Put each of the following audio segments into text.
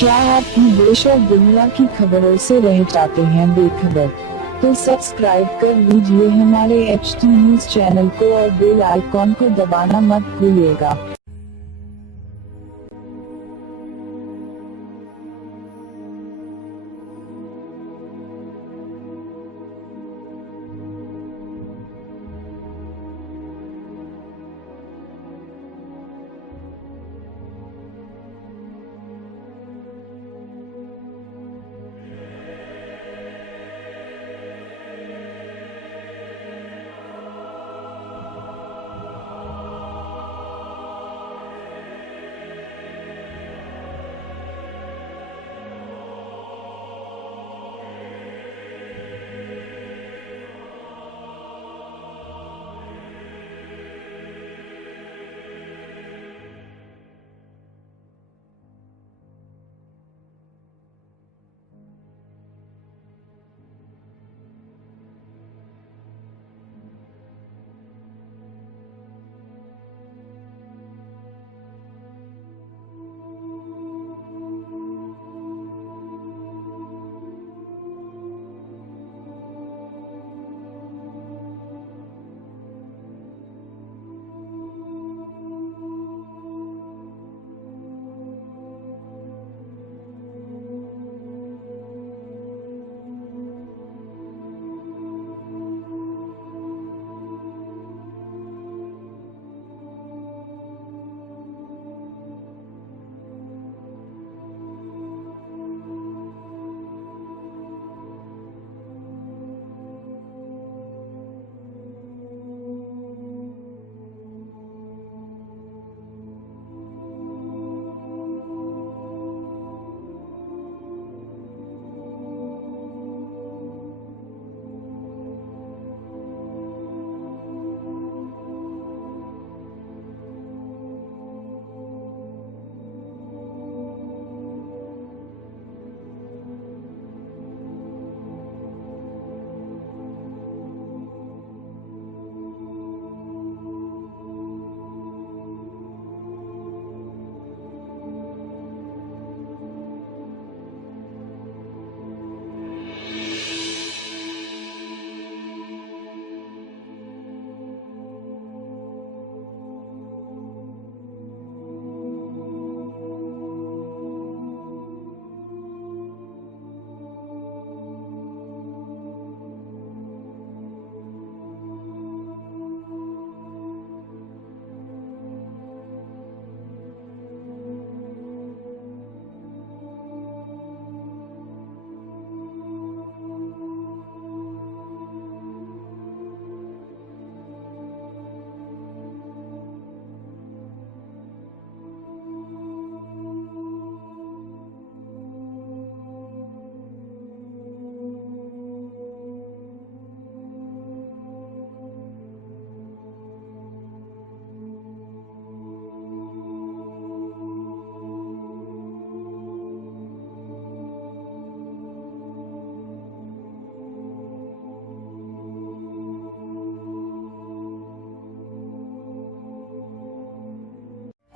क्या आप देश और दुनिया की खबरों से रह जाते हैं बेखबर? तो सब्सक्राइब कर लीजिए हमारे HT न्यूज चैनल को और बेल आइकॉन को दबाना मत भूलिएगा।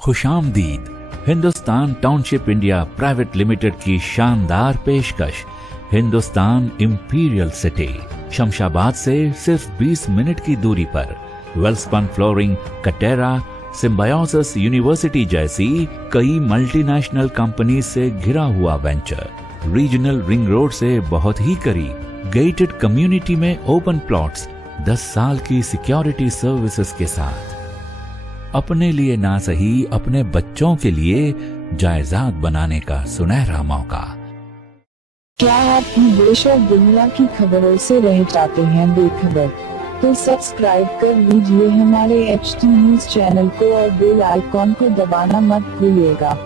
खुशामदीद। Hindustan township India private limited की शानदार पेशकश। हिंदुस्तान इंपीरियल सिटी शमशाबाद से सिर्फ 20 मिनट की दूरी पर Welspun flooring, Katera, symbiosis university जैसी कई मल्टीनेशनल कंपनी से घिरा हुआ वेंचर। रीजनल रिंग रोड से बहुत ही करीब, गेटेड कम्युनिटी में ओपन प्लॉट्स, 10 साल की सिक्योरिटी सर्विसेज के साथ। अपने लिए ना सही, अपने बच्चों के लिए जायदाद बनाने का सुनहरा मौका। क्या आप देश और दुनिया की खबरों से रह जाते हैं बेखबर? तो सब्सक्राइब कर लीजिए हमारे HT न्यूज चैनल को और बेल आइकॉन को दबाना मत भूलिएगा।